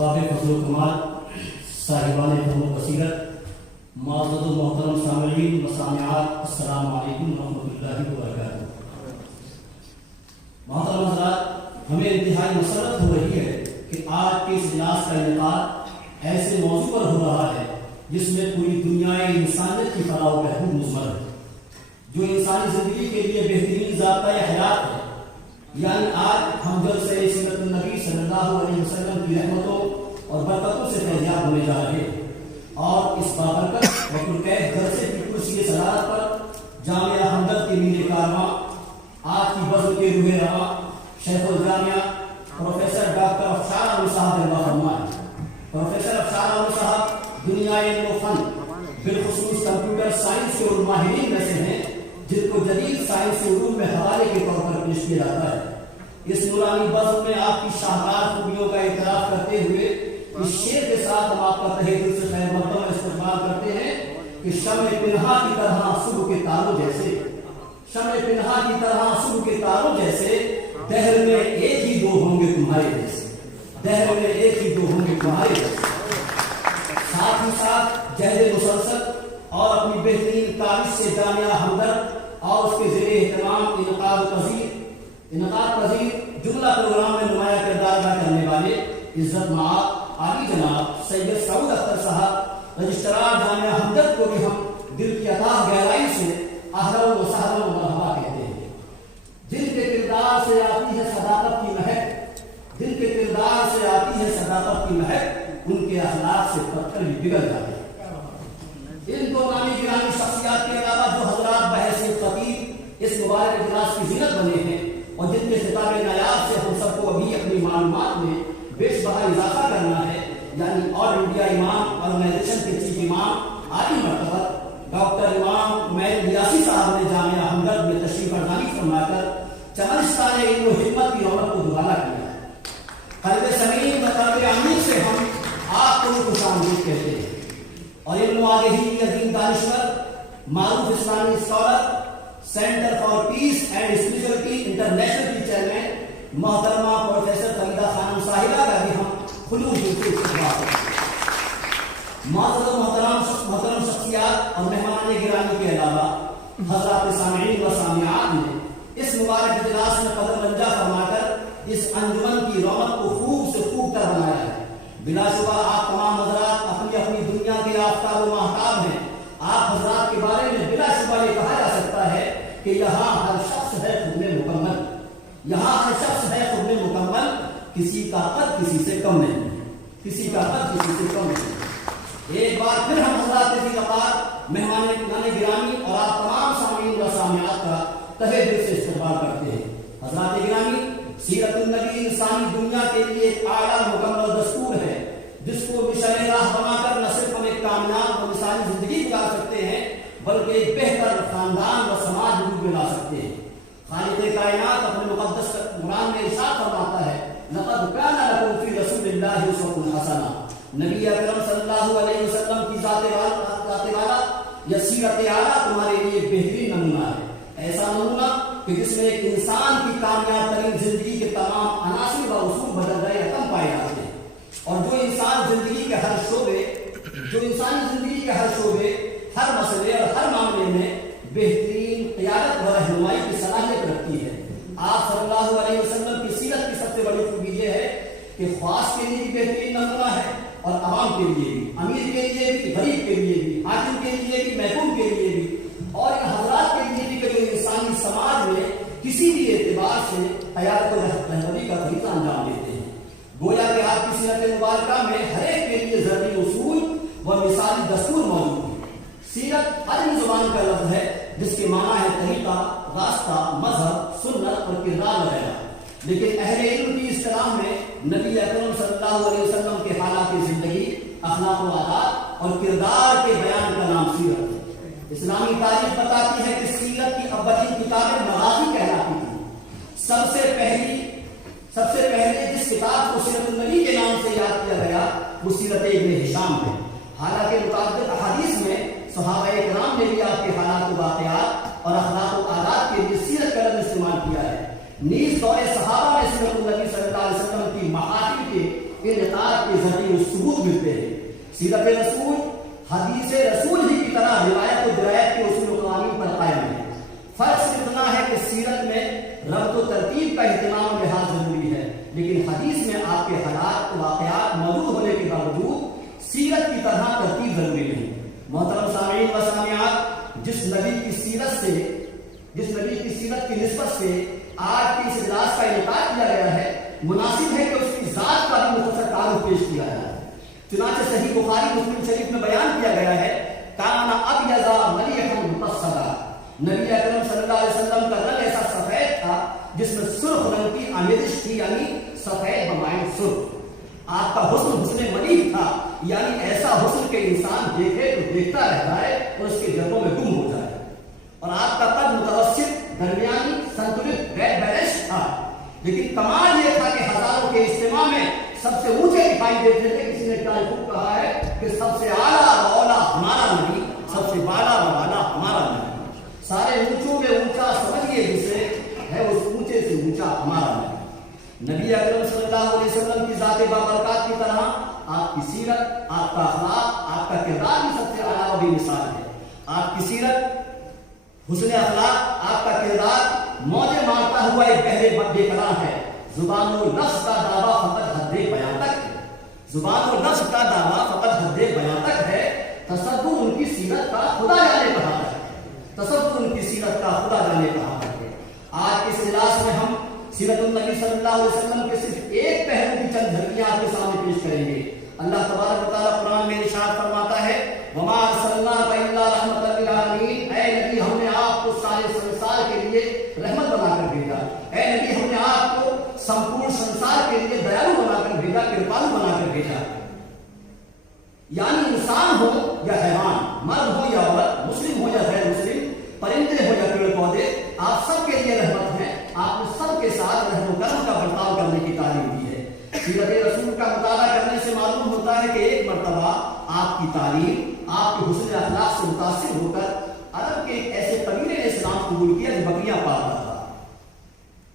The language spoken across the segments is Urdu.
باب فضل و کمال صاحبان فضل و بصیرت معزز و محترم سامعین و سامعات، السلام علیکم ورحمۃ اللہ وبرکاتہ۔ محترم حضرات، ہمیں انتہائی مسرت ہو رہی ہے کہ آج کے اس اجلاس کا انعقاد ایسے موضوع پر ہو رہا ہے جس میں پوری دنیا انسانیت کی فلاح و بہبود مضمر ہے، جو انسانی زندگی کے لیے بہترین ضابطۂ حیات ہے۔ یعنی آج ہم جلد سے سیرت النبی صلی اللہ علیہ وسلم کی رحمتوں اور برکتوں سے فیضیاب ہونے جا رہے ہیں، اور اس بابرکت وقت جلسے کی کرسی صدارت پر جامعہ ہمدرد کے میر کارواں، آج کی بزم کے روح رواں شیخ الجامعہ پروفیسر ڈاکٹر افشار احمد صاحب اللہ فرمائے۔ پروفیسر افشار احمد صاحب دنیا علم و فن بالخصوص کمپیوٹر سائنس کے علوم ماہرین میں سے ہیں، جن کو جدید سائنسی علوم میں حوالے کے طور پر پیش کیا جاتا ہے۔ اس نورانی بزم میں آپ کی شاہکار خوبیوں کا اعتراف کرتے ہوئے اس شعر کے ساتھ ہم آپ کا تہہ دل سے خیر مقدم استقبال کرتے ہیں کہ شمع پنہا کی طرح صبح کے تاروں جیسے، شمع پنہا کی طرح صبح کے تاروں جیسے، دہر میں ایک ہی دو ہوں گے تمہارے جیسے، دہر میں ایک ہی دو ہوں گے تمہارے جیسے۔ ساتھ ہی ساتھ جہد مسلسل اور اپنی بہترین کاوش سے جامعہ ہمدرد اور اس کے زیر اہتمام انعقاد پذیر جملہ پروگرام میں نمایاں کردار ادا کرنے والے عزت مآب عالی جناب سید سعود اختر صاحب رجسٹرار جامعہ ہمدرد کو بھی ہم دل کی عطا گہرائی سے اہلا و سہلا و مرحبا کہتے ہیں، جن کے کردار سے آتی ہے صداقت کی مہک، جن کے کردار سے آتی ہے صداقت کی مہک، ان کے اخلاق سے پتھر بھی بگڑ جاتے ہیں۔ ان دو نامی گرامی شخصیات کے علاوہ جو حضرات بحیثیت خطیب اس مبارک اجلاس کی زینت بنے ہیں اور جن کے خطاب نایاب سے ہم سب کو ابھی اپنی معلومات میں بیش بہا اضافہ کرنا ہے، یعنی آل انڈیا امام آرگنائزیشن کے چیف امام عالی مرتبہ ڈاکٹر امام عمیر الیاسی صاحب نے جامعہ ہمدرد میں تشریف فرمانی فرما کر چمنستان علم و حکمت کی رونق کو دوبارہ کیا ہے۔ قلب سمین و قلب عمیق سے ہم آپ کو خوش آمدید کہتے ہیں، اور علم و آگہی کی عظیم دانشور، معروف اسلامی scholar, centre for piece and spirituality international کی چیئرمین محترمہ پروفیسر فریدہ خانم صاحبہ کا بھی ہم خلوص دل سے استقبال کرتے ہیں۔ معزز و محترم شخصیات اور مہمان گرامی کے علاوہ حضرات سامعین و سامعات نے اس مبارک اجلاس میں قدم رنجہ فرما کر اس انجمن کی رونق کو خوب سے خوب تر بنایا ہے۔ بلا شبہ آپ تمام حضرات اپنی اپنی دنیا کے آفتاب و ماہتاب ہیں۔ آپ حضرات کے بارے میں بلا شبہ یہ کہا جا سکتا ہے کہ یہاں ہر شخص ہے خود میں مکمل، یہاں ہر شخص ہے خود میں مکمل، کسی کا قد کسی سے کم نہیں، کسی کا قد کسی سے کم نہیں۔ ایک بار پھر ہم حضرات کی وقار مہمان گرامی اور آپ تمام سامعین و سامعات کا تہہ دل سے استقبال کرتے ہیں۔ حضرات گرامی، سیرت النبی انسانی دنیا کے لیے ایک اعلیٰ مکمل دستور ہے جس کو مشعل راہ بنا کر نہ صرف ہم ایک کامیاب و مثالی زندگی گزار سکتے ہیں بلکہ ایک بہتر خاندان و سماج وجود میں لا سکتے ہیں۔ خالق کائنات اپنے مقدس قرآن میں ارشاد فرماتا ہے، لقد کان لکم فی رسول اللہ اسوۃ حسنہ۔ نبی اکرم صلی اللہ علیہ وسلم کی ذات والا یا سیرت اعلیٰ تمہارے لیے بہترین نمونہ ہے، ایسا نمونہ کہ جس میں ایک انسان کی کامیاب ترین زندگی کے تمام عناصر و اصول بدل رہے عدم پائے جاتے ہیں، اور جو انسان زندگی کے ہر شعبے، جو انسانی زندگی کے ہر شعبے، ہر مسئلے اور ہر معاملے میں بہترین قیادت و رہنمائی کی صلاحیت رکھتی ہے۔ آپ صلی اللہ علیہ وسلم کی سیرت کی سب سے بڑی خوبی یہ ہے کہ خواص کے لیے بھی بہترین نمونہ ہے اور عوام کے لیے بھی، امیر کے لیے بھی، غریب کے لیے بھی، حاکم کے لیے بھی، محکوم کے لیے بھی، اور ان حضرات کے لیے بھی کہ جو انسانی سماج میں کسی بھی اعتبار سے قیادت و رہبری کا فریضہ انجام دیتے ہیں۔ گویا کہ آپ کی سیرت مبارکہ میں ہر ایک کے لیے ضروری اصول و مثالی دستور موجود ہے۔ سیرت عربی زبان کا لفظ ہے جس کے معنی ہے طریقہ، راستہ، مذہب، سنت اور کردار وغیرہ، لیکن اہل علم کی اصطلاح میں نبی اکرم صلی اللہ علیہ وسلم کے حالات زندگی، اخلاق و عادات اور کردار کے بیان کا نام سیرت ہے۔ اسلامی تاریخ بتاتی ہے کہ سیرت کی اولین کتابیں مغازی کہلاتی تھیں۔ سب سے پہلے جس کتاب کو سیرت النبی کے نام سے یاد کیا گیا وہ سیرت ابن ہشام ہے۔ حالانکہ متعدد احادیث میں صحابہ کرام نے بھی آپ کے حالات و واقعات اور اخلاق و عادات کے لیے سیرت کا لفظ استعمال کیا ہے۔ نیز دور صحابہ میں سیرت النبی صلی اللہ علیہ وسلم کی محافل کے انعقاد کے ذریعے ثبوت ملتے ہیں۔ سیرت رسول حدیث رسول ہی کی طرح روایت و درایت کے اصول و قوانین پر قائم ہے۔ فرق صرف اتنا ہے کہ سیرت میں ربط و ترتیب کا اہتمام و لحاظ ضروری ہے، لیکن حدیث میں آپ کے حالات واقعات موجود ہونے کے باوجود سیرت کی طرح ترتیب ضروری نہیں۔ محترم سامعین و سامعات، جس نبی کی سیرت کی نسبت سے آج کی اس اجلاس کا انعقاد کیا گیا ہے، مناسب ہے کہ اس کی ذات کا بھی مختصر تعارف پیش کیا جائے۔ چنانچہ صحیح بخاری مسلم شریف میں بیان کیا گیا ہے، کان ابیض ملیحا مقصدا، نبی اکرم صلی اللہ علیہ وسلم کا رنگ ایسا سفید تھا جس میں سرخ رنگ کی آمیزش تھی، یعنی سفید بمائن سرخ۔ آپ کا حسن حسن ملیح تھا، یعنی ایسا حسن کہ انسان دیکھے تو دیکھتا رہ جائے اور اس کے جبوں میں گم ہو جائے۔ اور آپ کا قد متوسط درمیانی سنتلت بیلنس تھا، لیکن کمال یہ تھا کہ ہزاروں کے اجتماع میں سب سے اونچے دکھائی دیتے تھے۔ کسی نے خوب کہا ہے کہ سب سے اعلیٰ و اولا ہمارا نبی، سب سے بالا و بالا ہمارا نبی، سارے اونچوں میں اونچا سمجھیے جسے ہے اس اونچے سے اونچا ہمارا نبی۔ نبی اکرم صلی اللہ علیہ وسلم کی ذات بابرکات کی طرح آپ کی سیرت، آپ کا اخلاق، آپ کا کردار بھی سب سے اعلیٰ و بے مثال ہے۔ آپ کی سیرت، حسن اخلاق، آپ کا کردار موجے مارتا ہوا ایک گہرے بے کلام ہے۔ زبان و لفظ کا دعویٰ فقط حد بیان تک ہے، زبان و لفظ کا دعویٰ فقط حد بیان تک ہے، تصور ان کی سیرت کا خدا جانے کہاں تک ہے، تصور ان کی سیرت کا خدا جانے کہاں تک ہے۔ آج اس اجلاس میں ہم سیرت النبی صلی اللہ علیہ وسلم کے صرف ایک پہلو کی چند جھلکیاں آپ کے سامنے پیش کریں گے۔ اللہ تبارک و تعالیٰ قرآن میں ارشاد فرماتا ہے، وما ارسلناک الا رحمۃ للعالمین، اے نبی ہم نے آپ کو سارے سنسار کے لیے رحمت بنا کر بھیجا، اے نبی ہم نے آپ کو سمپورن سنسار کے لیے دیالو بنا کر بھیجا، کرپالو بنا کر بھیجا۔ یعنی انسان ہو یا حیوان، مرد ہو یا عورت، مسلم ہو یا غیر مسلم، پرندے ہو یا پیڑ پودے، آپ سب کے لیے رحمت ہے۔ آپ نے سب کے ساتھ رحم و کرم کا برتاؤ کرنے کی تعلیم دی ہے۔ سیرت رسول کا مطالعہ کرنے سے معلوم ہوتا ہے کہ ایک مرتبہ آپ کی تعلیم، آپ کے حسن اخلاق سے متاثر ہو کر عرب کے ایک ایسے قبیلے نے اسلام قبول کیا جو بکریاں پالتا تھا۔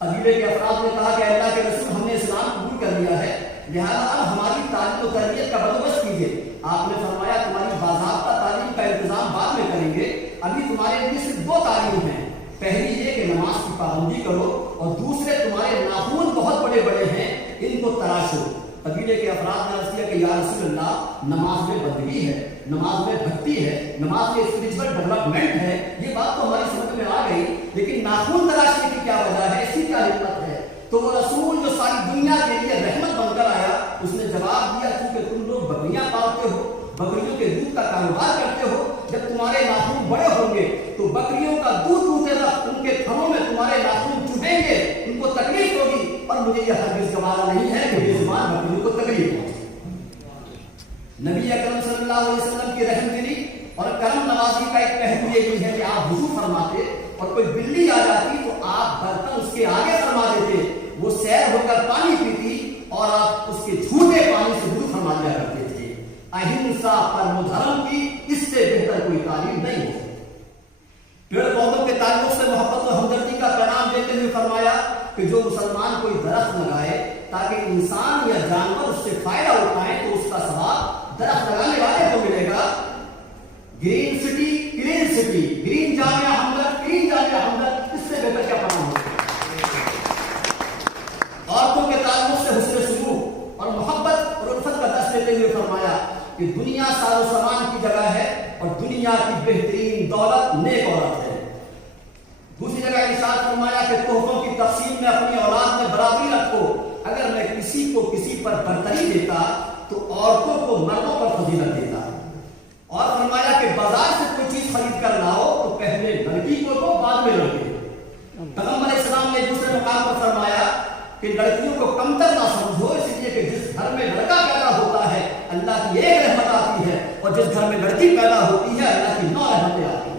قبیلے کے افراد نے کہا کہ اللہ کے رسول ہم نے اسلام قبول کر لیا ہے، لہذا اب ہماری تعلیم و تربیت کا بندوبست کیجیے۔ آپ نے فرمایا تمہاری باضابطہ تعلیم کا انتظام بعد میں کریں گے، ابھی تمہارے لیے صرف دو تعلیم ہیں، پہلی یہ کہ نماز کی پابندی کرو، اور دوسرے تمہارے ناخون بہت بڑے بڑے ہیں، ان کو تراشو۔ قبیلے کے افراد نے عرض کیا کہ یا رسول اللہ، نماز میں بندگی ہے، نماز میں بھکتی ہے، نماز میں اسپرچول ڈیولپمنٹ ہے، یہ بات تو ہماری سمجھ میں آ گئی، لیکن ناخون تراشنے کی کیا وجہ ہے، اس کی کیا حکمت ہے؟ تو وہ رسول جو ساری دنیا کے لیے رحمت بن کر آیا، اس نے جواب دیا چونکہ تم لوگ بکریاں پالتے ہو، بکریوں کے دودھ کا کاروبار کرتے ہو، جب تمہارے ناخون بڑے ہوں گے تو بکریوں کا دودھ دوتے وقت ان کے تھنوں میں تمہارے ناخون چبھیں گے، ان کو تکلیف ہوگی، اور مجھے یہ ہرگز گوارا نہیں ہے کہ بے زبان بکریوں کو تکلیف ہو۔ نبی اکرم صلی اللہ علیہ وسلم کی رحم دلی اور کرم نوازی کا ایک پہلو یہ بھی ہے کہ آپ وضو فرماتے اور کوئی بلی آ جاتی تو آپ برتن اس کے آگے فرما دیتے، وہ سیر ہو کر پانی پیتی اور آپ اس کے جھوٹے پانی سے وضو فرما دیا کرتے تھے۔ اہنسا پرمو دھرم کی اس سے بہتر کوئی تعلیم نہیں ہو سکتی۔ پیڑ پودوں کے تعلق سے محبت و ہمدردی کا پیغام دیتے ہوئے فرمایا کہ جو مسلمان کوئی درخت لگائے تاکہ انسان یا جانور اس سے فائدہ اٹھائے تو اس کا ثواب درخت لگانے والے کو ملے گا۔ Green city clean city, green Jamia Hamdard, clean Jamia Hamdard, اس سے بہتر کیا پیغام ہو سکتا ہے؟ عورتوں کے تعلق سے حسن سلوک اور محبت اور الفت کا درس دیتے ہوئے فرمایا کہ دنیا ساز و سامان کی جگہ ہے اور دنیا کی بہترین دولت نیک عورت ہے۔ دوسری جگہ ارشاد فرمایا کہ تحفوں کی تقسیم میں اپنی اولاد میں برابری رکھو، اگر میں کسی کو کسی پر برتری دیتا تو عورتوں کو مردوں پر فضیلت دیتا۔ اور فرمایا کہ بازار سے کوئی چیز خرید کر لاؤ تو پہلے لڑکی کو دو بعد میں لڑکے۔ پیغمبر علیہ السلام نے دوسرے مقام پر فرمایا کہ لڑکیوں کو کمتر نہ سمجھو، اس لیے کہ جس گھر میں لڑکا پیدا ہوتا ہے اللہ کی ایک رحمت آتی ہے، اور جس گھر میں لڑکی پیدا ہوتی ہے اللہ کی 9 رحمتیں آتی ہیں۔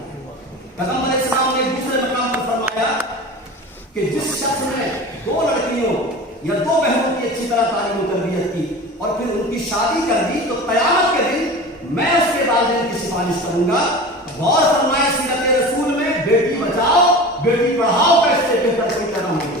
پیغمبر علیہ السلام نے دوسرے مقام پر فرمایا کہ جس شخص نے 2 لڑکیوں یا 2 بہنوں کی اچھی طرح تعلیم و تربیت کی اور پھر ان کی شادی کر دی تو قیامت کے دن میں اس کے والدین کی سفارش کروں گا۔ غور فرمائے سیرت رسول میں بیٹی بچاؤ بیٹی پڑھاؤ کا اس سے بہتر کوئی پیغام نہیں۔